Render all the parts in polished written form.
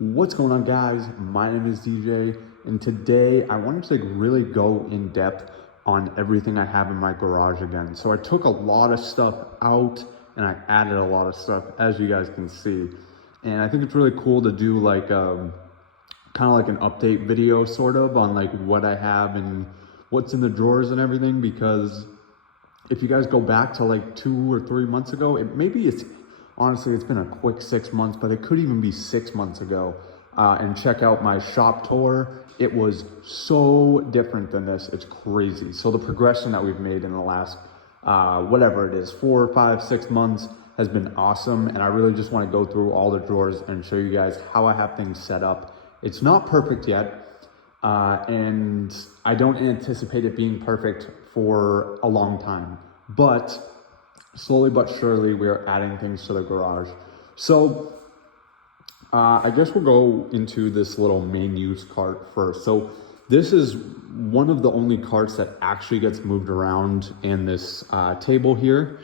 What's going on, guys? My name is DJ, and today I wanted to really go in depth on everything I have in my garage again. So I took a lot of stuff out and I added a lot of stuff, as you guys can see. And I think it's really cool to do like kind of like an update video sort of on like what I have and what's in the drawers and everything, because if you guys go back to like 2 or 3 months ago, honestly, it's been a quick 6 months, but it could even be 6 months ago. And check out my shop tour. It was so different than this. It's crazy. So the progression that we've made in the last, whatever it is, 4, 5, 6 months has been awesome. And I really just want to go through all the drawers and show you guys how I have things set up. It's not perfect yet. And I don't anticipate it being perfect for a long time, but slowly but surely we are adding things to the garage. So I guess we'll go into this little main use cart first. So this is one of the only carts that actually gets moved around in this table here.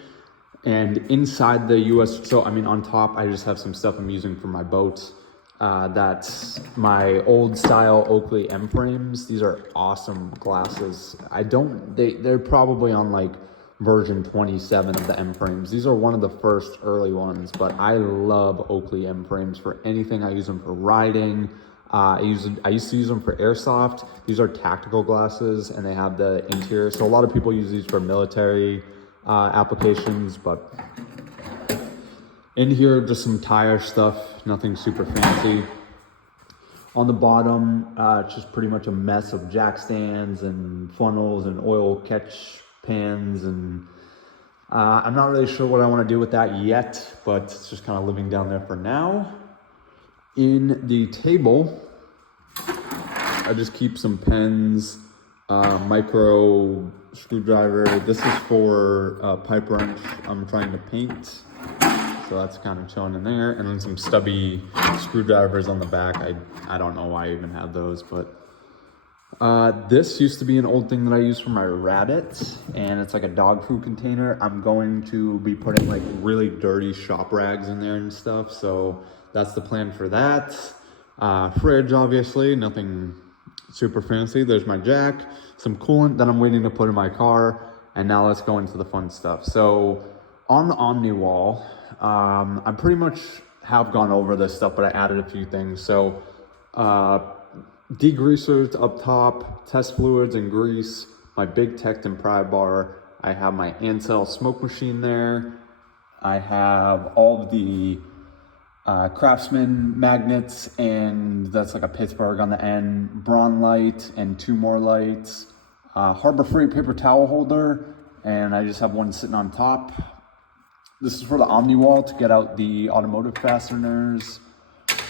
And inside the on top, I just have some stuff I'm using for my boat. That's my old style Oakley M frames. These are awesome glasses. They're probably on like version 27 of the M frames. These are one of the first early ones, but I love Oakley M frames for anything. I use them for riding. I used to use them for airsoft. These are tactical glasses and they have the interior. So a lot of people use these for military applications, but in here, just some tire stuff, nothing super fancy. On the bottom, it's just pretty much a mess of jack stands and funnels and oil catch pans. And I'm not really sure what I want to do with that yet, but it's just kind of living down there for now. In the table, I just keep some pens, micro screwdriver. This is for a pipe wrench I'm trying to paint. So that's kind of chilling in there. And then some stubby screwdrivers on the back. I don't know why I even have those, but this used to be an old thing that I used for my rabbits, and it's like a dog food container. I'm going to be putting like really dirty shop rags in there and stuff. So that's the plan for that. Fridge, obviously, nothing super fancy. There's my jack, some coolant that I'm waiting to put in my car. And now let's go into the fun stuff. So on the Omni wall, I pretty much have gone over this stuff, but I added a few things. So degreasers up top, test fluids and grease, my big Tecton pry bar. I have my Ansel smoke machine there. I have all of the Craftsman magnets, and that's like a Pittsburgh on the end, Braun light and 2 more lights, Harbor Freight paper towel holder, and I just have one sitting on top. This is for the Omni wall to get out the automotive fasteners,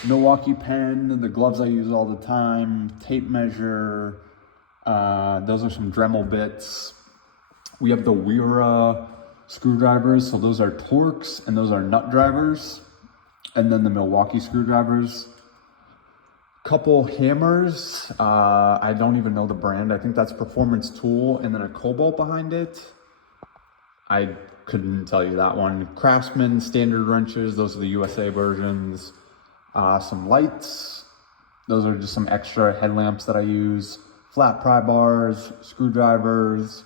Milwaukee pen, the gloves I use all the time, tape measure, those are some Dremel bits. We have the Wera screwdrivers, so those are Torx and those are nut drivers. And then the Milwaukee screwdrivers. Couple hammers, I don't even know the brand. I think that's Performance Tool, and then a Cobalt behind it. I couldn't tell you that one. Craftsman standard wrenches, those are the USA versions. Some lights, those are just some extra headlamps that I use. Flat pry bars, screwdrivers.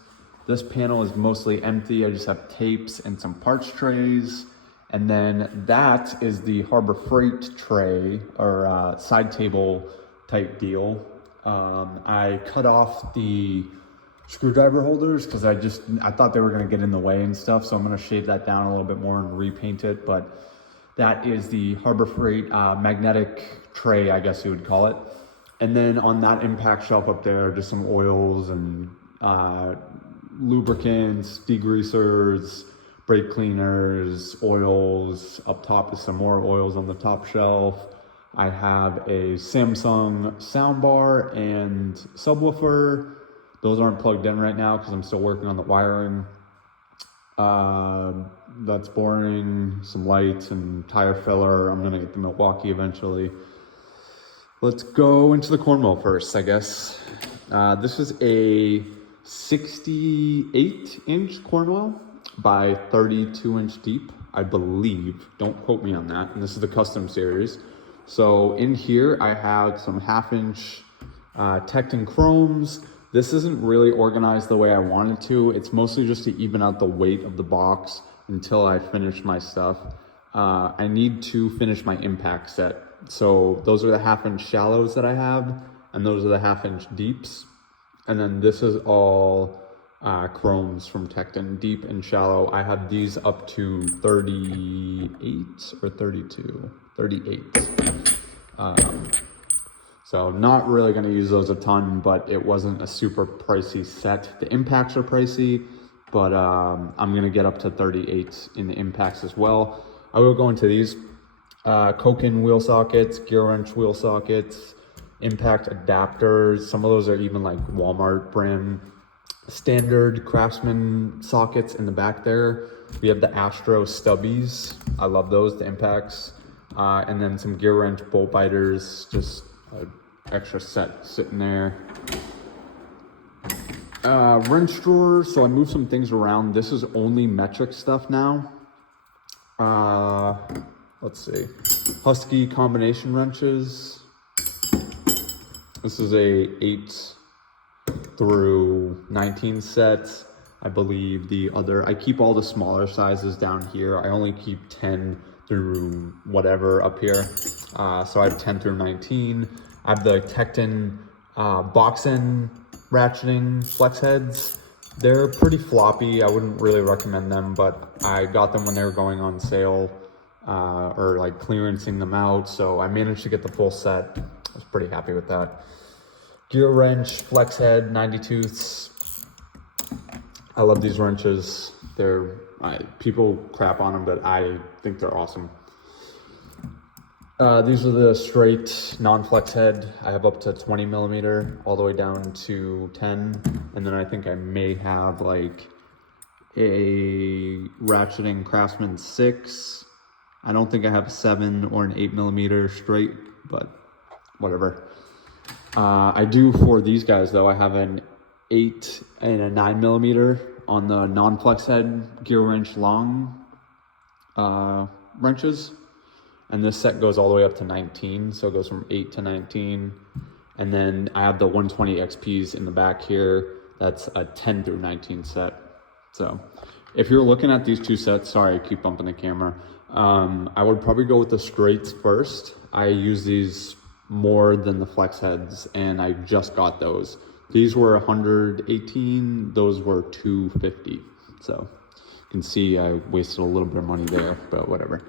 This panel is mostly empty. I just have tapes and some parts trays. And then that is the Harbor Freight tray or side table type deal. I cut off the screwdriver holders because I thought they were going to get in the way and stuff. So I'm going to shave that down a little bit more and repaint it. But that is the Harbor Freight magnetic tray, I guess you would call it. And then on that impact shelf up there, just some oils and lubricants, degreasers, brake cleaners, oils. Up top is some more oils on the top shelf. I have a Samsung soundbar and subwoofer. Those aren't plugged in right now because I'm still working on the wiring. That's boring. Some lights and tire filler. I'm gonna get the Milwaukee eventually. Let's go into the Cornwall first, I guess. This is a 68-inch Cornwall by 32-inch deep, I believe. Don't quote me on that. And this is the custom series. So in here, I have some 1/2" Tecton chromes. This isn't really organized the way I wanted to. It's mostly just to even out the weight of the box until I finish my stuff. I need to finish my impact set. So those are the 1/2" shallows that I have, and those are the 1/2" deeps. And then this is all chromes from Tecton, deep and shallow. I have these up to 38 or 32, 38. So not really gonna use those a ton, but it wasn't a super pricey set. The impacts are pricey, but I'm gonna get up to 38 in the impacts as well. I will go into these Koken wheel sockets, gear wrench wheel sockets, impact adapters. Some of those are even like Walmart brand standard Craftsman sockets in the back there. We have the Astro stubbies. I love those, the impacts. And then some gear wrench bolt biters, just an extra set sitting there. Wrench drawer, so I moved some things around. This is only metric stuff now. Let's see. Husky combination wrenches. This is a 8 through 19 set. I believe I keep all the smaller sizes down here. I only keep 10 through whatever up here. So I have 10 through 19. I have the Tecton box end ratcheting flex heads. They're pretty floppy. I wouldn't really recommend them, but I got them when they were going on sale or like clearancing them out. So I managed to get the full set. I was pretty happy with that. Gear wrench, flex head, 92ths. I love these wrenches. People crap on them, but I think they're awesome. These are the straight non-flex head. I have up to 20 millimeter all the way down to 10. And then I think I may have like a ratcheting Craftsman 6. I don't think I have a 7 or an 8 millimeter straight, but whatever. I do for these guys though. I have an 8 and a 9 millimeter on the non-flex head gear wrench long wrenches. And this set goes all the way up to 19. So it goes from 8 to 19. And then I have the 120 XPs in the back here. That's a 10 through 19 set. So if you're looking at these two sets, sorry, I keep bumping the camera. I would probably go with the straights first. I use these more than the flex heads, and I just got those. These were 118, those were 250. So you can see I wasted a little bit of money there, but whatever.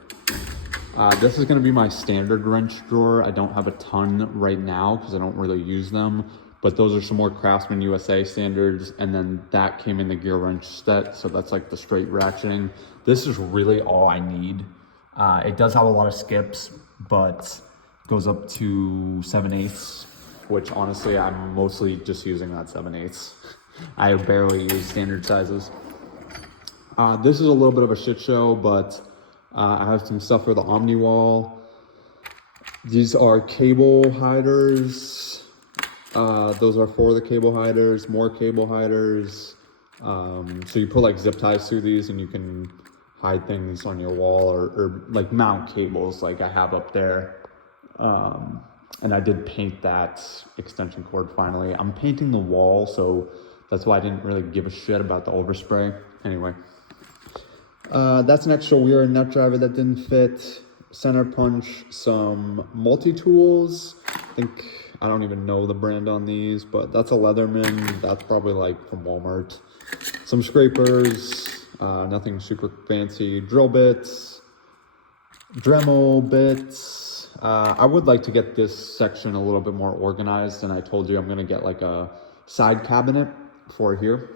This is gonna be my standard wrench drawer. I don't have a ton right now because I don't really use them, but those are some more Craftsman USA standards, and then that came in the gear wrench set, so that's like the straight ratcheting. This is really all I need. It does have a lot of skips, but goes up to 7/8, which honestly, I'm mostly just using that 7/8. I barely use standard sizes. This is a little bit of a shit show, but I have some stuff for the Omni wall. These are cable hiders. Those are for the cable hiders, more cable hiders. So you put like zip ties through these and you can hide things on your wall or like mount cables like I have up there. And I did paint that extension cord finally. I'm painting the wall, so that's why I didn't really give a shit about the overspray. Anyway, that's an extra weird nut driver that didn't fit. Center punch, some multi-tools. I don't even know the brand on these, but that's a Leatherman. That's probably like from Walmart. Some scrapers, nothing super fancy. Drill bits, Dremel bits. I would like to get this section a little bit more organized, and I told you I'm gonna get like a side cabinet for here.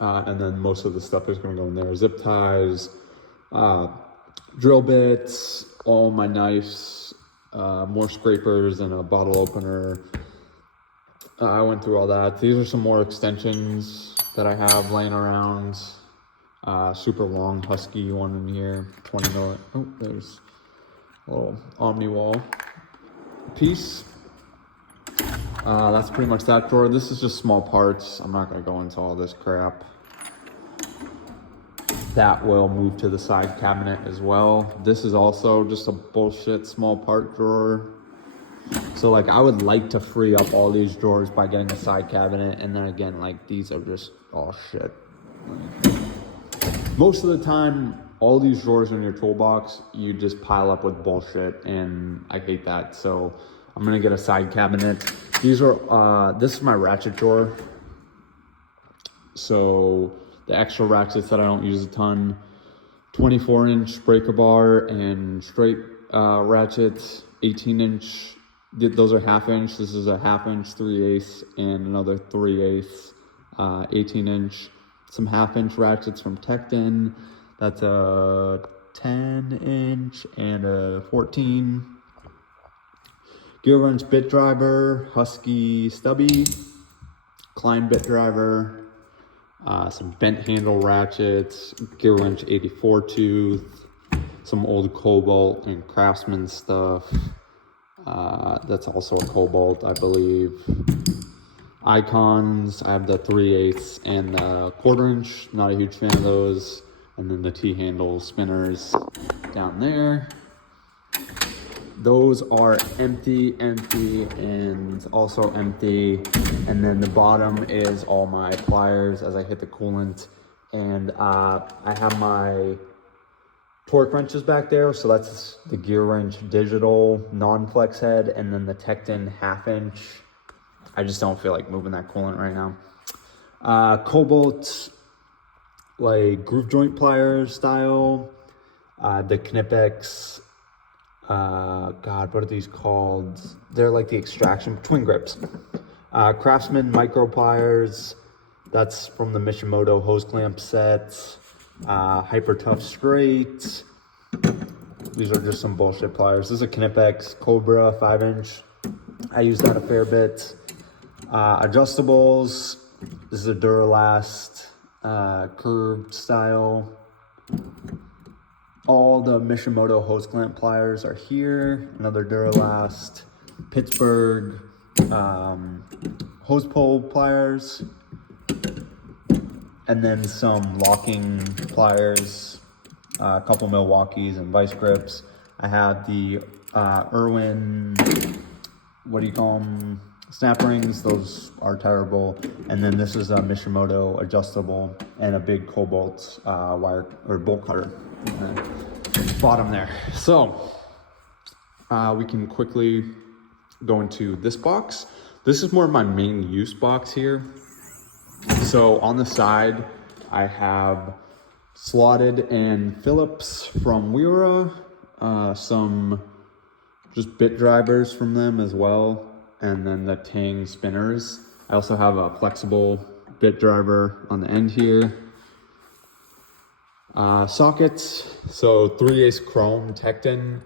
And then most of the stuff is gonna go in there. Zip ties, drill bits, all my knives, more scrapers and a bottle opener. I went through all that. These are some more extensions that I have laying around. Super long Husky one in here, 20 mil. Oh, there's a little Omni wall piece. That's pretty much that drawer. This is just small parts. I'm not gonna go into all this crap. that will move to the side cabinet as well. This is also just a bullshit small part drawer. So like I would like to free up all these drawers by getting a side cabinet, and then again, like these are just, oh shit. Most of the time, all these drawers in your toolbox, you just pile up with bullshit, and I hate that. So I'm gonna get a side cabinet. These are, this is my ratchet drawer. So the extra ratchets that I don't use a ton, 24-inch breaker bar and straight ratchets, 18-inch, those are 1/2 inch. This is a 1/2 inch 3/8 and another 3/8 18-inch. Some 1/2 inch ratchets from Tecton. That's a 10-inch and a 14. Gear wrench bit driver, Husky stubby, Klein bit driver, some bent handle ratchets, gear wrench 84 tooth, some old Cobalt and Craftsman stuff. That's also a Cobalt, I believe. Icons, I have the 3/8 and the 1/4 inch, not a huge fan of those. And then the T-handle spinners down there. Those are empty, and also empty. And then the bottom is all my pliers as I hit the coolant. And I have my torque wrenches back there. So that's the gear wrench digital non-flex head, and then the Tecton 1/2 inch. I just don't feel like moving that coolant right now. Cobalt, like groove joint pliers style. The Knipex, God, what are these called? They're like the extraction, twin grips. Craftsman micro pliers. That's from the Mishimoto hose clamp set. Hyper tough straight. These are just some bullshit pliers. This is a Knipex Cobra 5-inch. I use that a fair bit. Adjustables. This is a Duralast curved style. All the Mishimoto hose clamp pliers are here. Another Duralast. Pittsburgh hose pole pliers. And then some locking pliers. A couple Milwaukees and vice grips. I have the Irwin, what do you call them? Snap rings. Those are terrible. And then this is a Mishimoto adjustable and a big Cobalt wire or bolt cutter. Bottom there. So we can quickly go into this box. This is more of my main use box here. So on the side, I have slotted and Phillips from Wera, some just bit drivers from them as well, and then the Tang spinners. I also have a flexible bit driver on the end here. Sockets, so 3/8 chrome Tecton,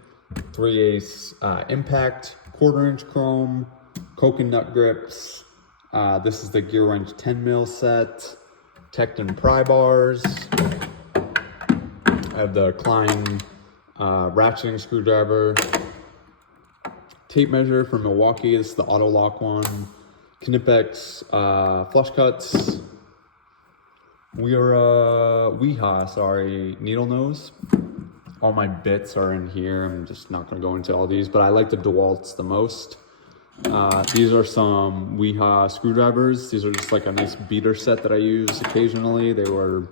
3/8 impact, 1/4 inch chrome, coconut grips. This is the gear wrench 10 mil set, Tecton pry bars. I have the Klein ratcheting screwdriver, tape measure from Milwaukee. This is the auto lock one. Knipex flush cuts. Needle nose. All my bits are in here. I'm just not going to go into all these, but I like the DeWalt's the most. These are some Weeha screwdrivers. These are just like a nice beater set that I use occasionally. They were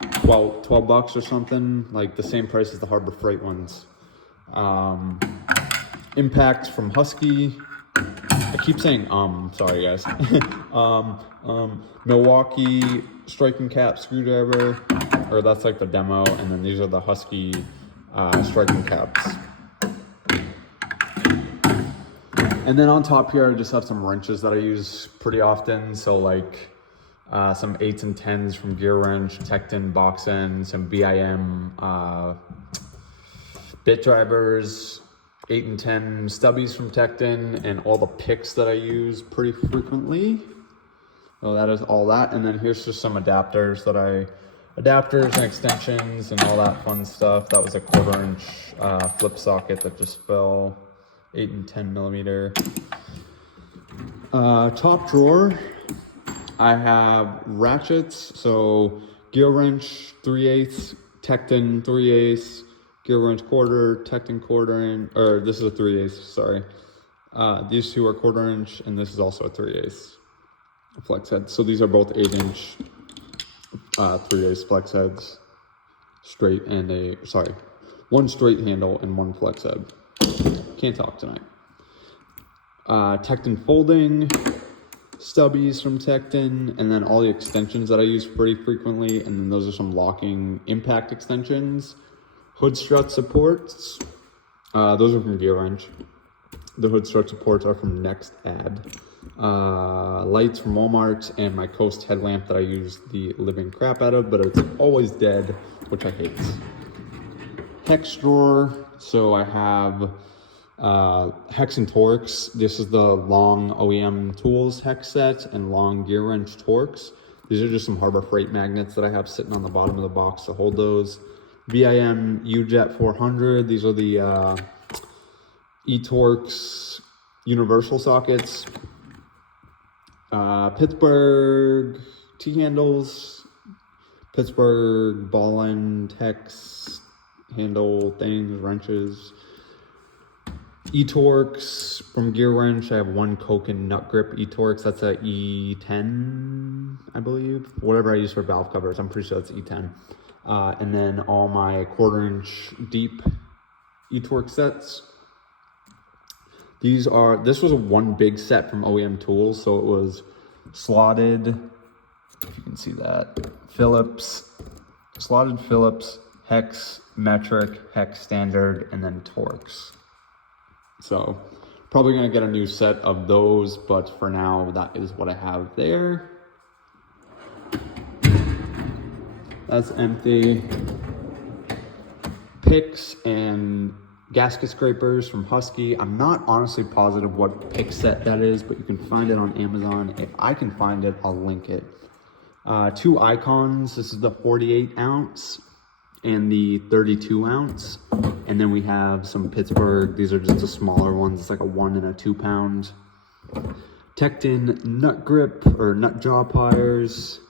$12 bucks or something, like the same price as the Harbor Freight ones. Impact from Husky. I keep saying sorry guys. Milwaukee striking cap screwdriver, or that's like the demo, and then these are the Husky striking caps. And then on top here, I just have some wrenches that I use pretty often. So like some 8s and 10s from Gear Wrench, Tecton box end, some BIM bit drivers, 8 and 10 stubbies from Tecton, and all the picks that I use pretty frequently. So that is all that. And then here's just some adapters adapters and extensions and all that fun stuff. That was a 1/4 inch flip socket that just fell, 8 and 10 millimeter. Top drawer, I have ratchets. So gear wrench 3/8, Tecton 3/8, gear wrench quarter, Tecton quarter inch, or this is a 3/8, sorry. These two are 1/4 inch, and this is also a 3/8 flex head. So these are both 8-inch 3/8 flex heads, straight and one straight handle and one flex head. Can't talk tonight. Tecton folding, stubbies from Tecton, and then all the extensions that I use pretty frequently, and then those are some locking impact extensions. Hood strut supports, those are from Gear Wrench. The hood strut supports are from Next Ad. Lights from Walmart, and my Coast headlamp that I use the living crap out of, but it's always dead, which I hate. Hex drawer, so I have Hex and Torx. This is the long OEM tools hex set and long gear wrench Torx. These are just some Harbor Freight magnets that I have sitting on the bottom of the box to hold those. VIM UJet 400. These are the eTorx universal sockets. Pittsburgh T-handles. Pittsburgh ball end hex handle things, wrenches. eTorx from Gear Wrench. I have one Coke and nut grip eTorx. That's a E10, I believe. Whatever I use for valve covers, I'm pretty sure that's E10. And then all my 1/4 inch deep eTorx sets. This was a one big set from OEM Tools, so it was slotted, if you can see that, slotted Phillips, hex, metric, hex standard, and then Torx. So probably gonna get a new set of those, but for now, that is what I have there. That's empty. Picks and gasket scrapers from Husky. I'm not honestly positive what pick set that is, but you can find it on Amazon. If I can find it, I'll link it. 2 Icons. This is the 48 ounce and the 32 ounce. And then we have some Pittsburgh. These are just the smaller ones. It's like a 1 and a 2 pound. Tecton nut grip or nut jaw pliers.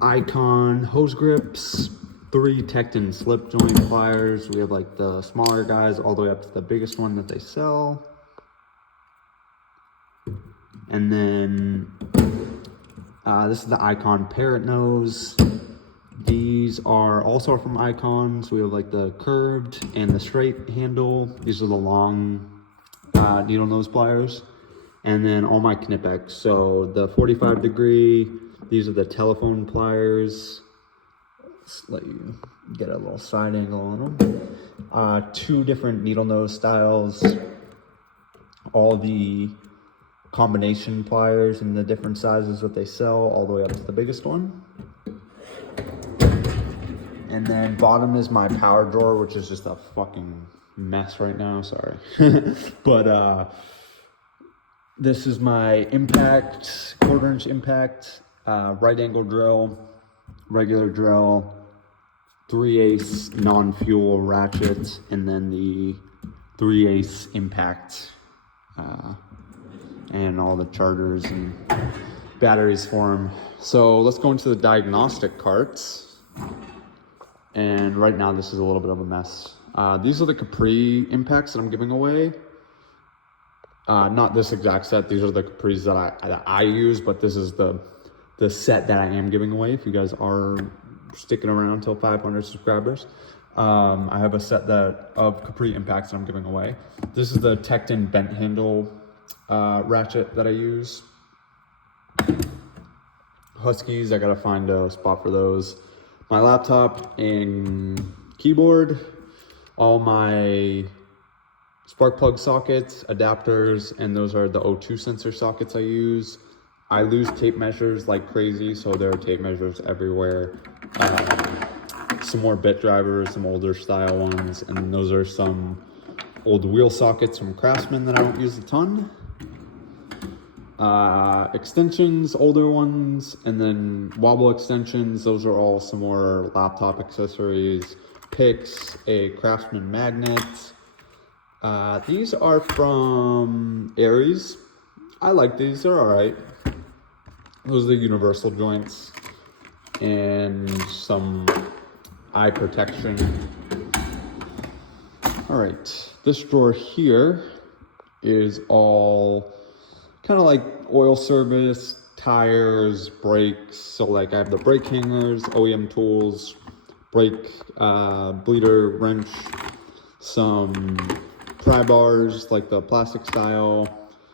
Icon hose grips. 3 Tecton slip joint pliers. We have like the smaller guys all the way up to the biggest one that they sell. And then this is the Icon parrot nose. These are also from Icon. So we have like the curved and the straight handle. These are the long needle nose pliers. And then all my Knipex. So the 45 degree, these are the telephone pliers. Let's let you get a little side angle on them. 2 different needle nose styles. All the combination pliers in the different sizes that they sell, all the way up to the biggest one. And then bottom is my power drawer, which is just a fucking mess right now, sorry. But this is my impact, 1/4 inch impact, right angle drill, regular drill, 3/8 non-fuel ratchet, and then the 3/8 impact, and all the chargers and batteries for them. So let's go into the diagnostic carts. And right now this is a little bit of a mess. These are the Capri impacts that I'm giving away. Not this exact set. These are the Capris that I use, but this is the set that I am giving away. If you guys are sticking around until 500 subscribers, I have a set of Capri impacts that I'm giving away. This is the Tecton bent handle ratchet that I use. Huskies, I gotta find a spot for those. My laptop and keyboard, all my spark plug sockets, adapters, and those are the O2 sensor sockets I use. I lose tape measures like crazy, so there are tape measures everywhere. Some more bit drivers, some older style ones, and those are some old wheel sockets from Craftsman that I don't use a ton. Extensions, older ones, and then wobble extensions. Those are all some more laptop accessories. Picks, a Craftsman magnet. These are from Aries. I like these, they're all right. Those are the universal joints. and some eye protection. All right, this drawer here is all kind of like oil service, tires, brakes. So like I have the brake hangers, OEM tools, brake bleeder wrench, some pry bars like the plastic style,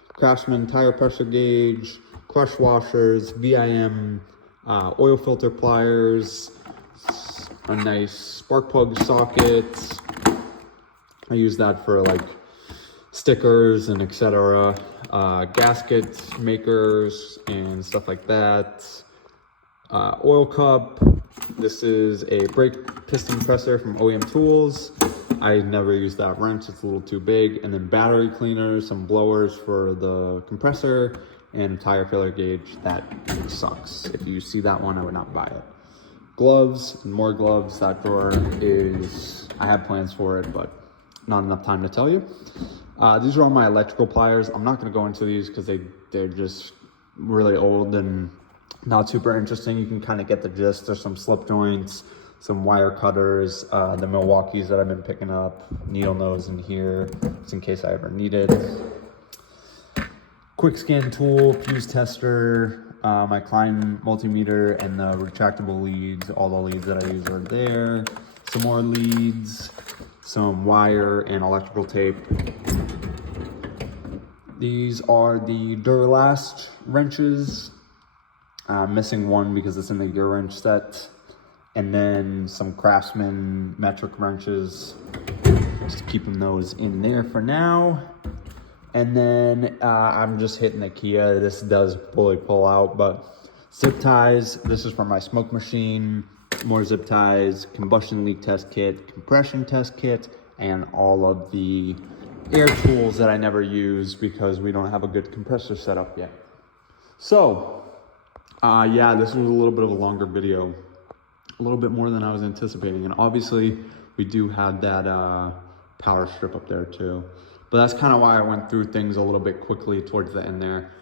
Craftsman tire pressure gauge, crush washers, VIM, oil filter pliers, a nice spark plug socket. I use that for like stickers and etc. Gasket makers and stuff like that. Oil cup. This is a brake piston presser from OEM Tools. I never use that wrench, it's a little too big. And then battery cleaners, some blowers for the compressor, and a tire filler gauge. That sucks. If you see that one, I would not buy it. Gloves and more gloves. That drawer is, I have plans for it, but not enough time to tell you. These are all my electrical pliers. I'm not going to go into these because they're just really old and not super interesting. You can kind of get the gist. There's some slip joints, some wire cutters, the Milwaukees that I've been picking up, needle nose in here, just in case I ever need it. Quick scan tool, fuse tester, my Klein multimeter, and the retractable leads. All the leads that I use are there. Some more leads, some wire and electrical tape. These are the Duralast wrenches. Missing one because it's in the gear wrench set. And then some Craftsman metric wrenches. Just keeping those in there for now. And then I'm just hitting the Kia. This does fully pull out, but zip ties. This is for my smoke machine. More zip ties, combustion leak test kit, compression test kit, and all of the air tools that I never use because we don't have a good compressor set up yet. So, yeah, this was a little bit of a longer video, a little bit more than I was anticipating. And obviously we do have that power strip up there too. But that's kind of why I went through things a little bit quickly towards the end there.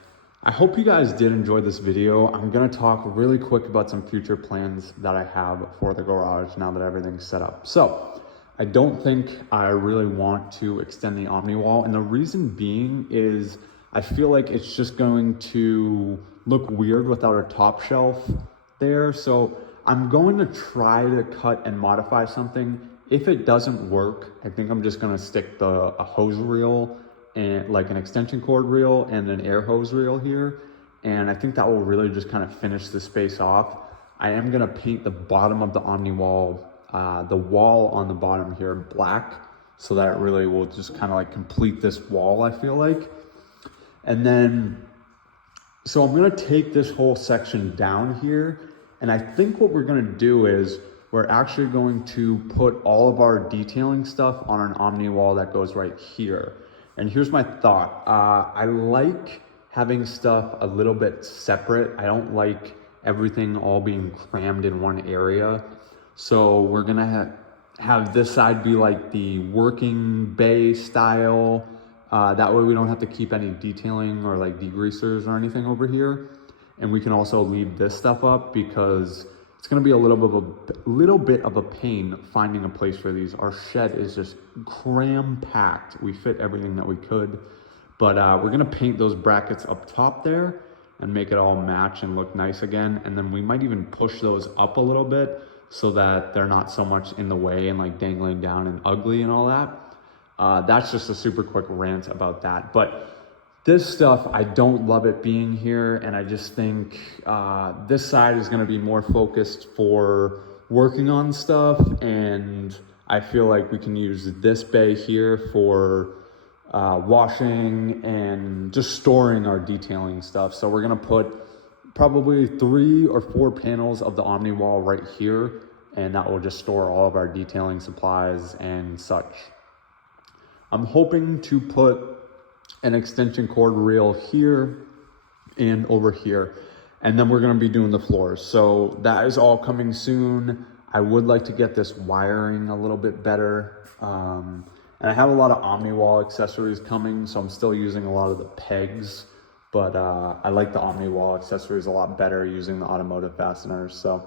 I hope you guys did enjoy this video. I'm gonna talk really quick about some future plans that I have for the garage now that everything's set up. So, I don't think I really want to extend the Omni wall, and the reason being is I feel like it's just going to look weird without a top shelf there. So I'm going to try to cut and modify something. If it doesn't work, I think I'm just gonna stick a hose reel and like an extension cord reel and an air hose reel here. And I think that will really just kind of finish the space off. I am gonna paint the bottom of the Omni wall, the wall on the bottom here black, so that it really will just kind of like complete this wall, I feel like. And then, so I'm gonna take this whole section down here, and I think what we're gonna do is we're actually going to put all of our detailing stuff on an Omni wall that goes right here. And here's my thought. I like having stuff a little bit separate. I don't like everything all being crammed in one area. So we're gonna have this side be like the working bay style. That way we don't have to keep any detailing or like degreasers or anything over here. And we can also leave this stuff up because it's gonna be a little bit of a pain finding a place for these. Our shed is just cram-packed. We fit everything that we could, but we're gonna paint those brackets up top there and make it all match and look nice again. And then we might even push those up a little bit so that they're not so much in the way and like dangling down and ugly and all that. That's just a super quick rant about that. But this stuff, I don't love it being here, and I just think this side is gonna be more focused for working on stuff, and I feel like we can use this bay here for washing and just storing our detailing stuff. So we're gonna put probably 3 or 4 panels of the Omni wall right here, and that will just store all of our detailing supplies and such. I'm hoping to put an extension cord reel here and over here, and then we're going to be doing the floors. So that is all coming soon. I would like to get this wiring a little bit better, and I have a lot of Omni wall accessories coming, so I'm still using a lot of the pegs, but I like the Omni wall accessories a lot better using the automotive fasteners. So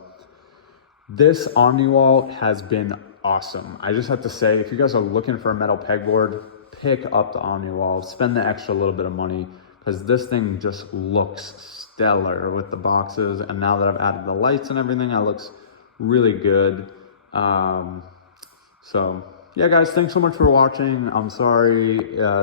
This Omni-Wall has been awesome. I just have to say, if you guys are looking for a metal pegboard, pick up the Omni-Wall, spend the extra little bit of money, because this thing just looks stellar with the boxes. And now that I've added the lights and everything, it looks really good. So yeah, guys, thanks so much for watching. I'm sorry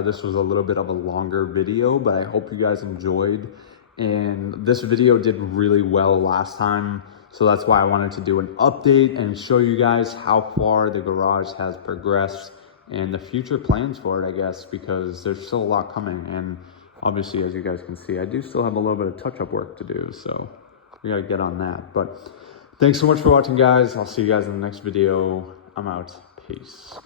this was a little bit of a longer video, but I hope you guys enjoyed. And this video did really well last time, so that's why I wanted to do an update and show you guys how far the garage has progressed and the future plans for it, I guess, because there's still a lot coming. And obviously, as you guys can see, I do still have a little bit of touch-up work to do, so we gotta get on that. But thanks so much for watching, guys. I'll see you guys in the next video. I'm out. Peace.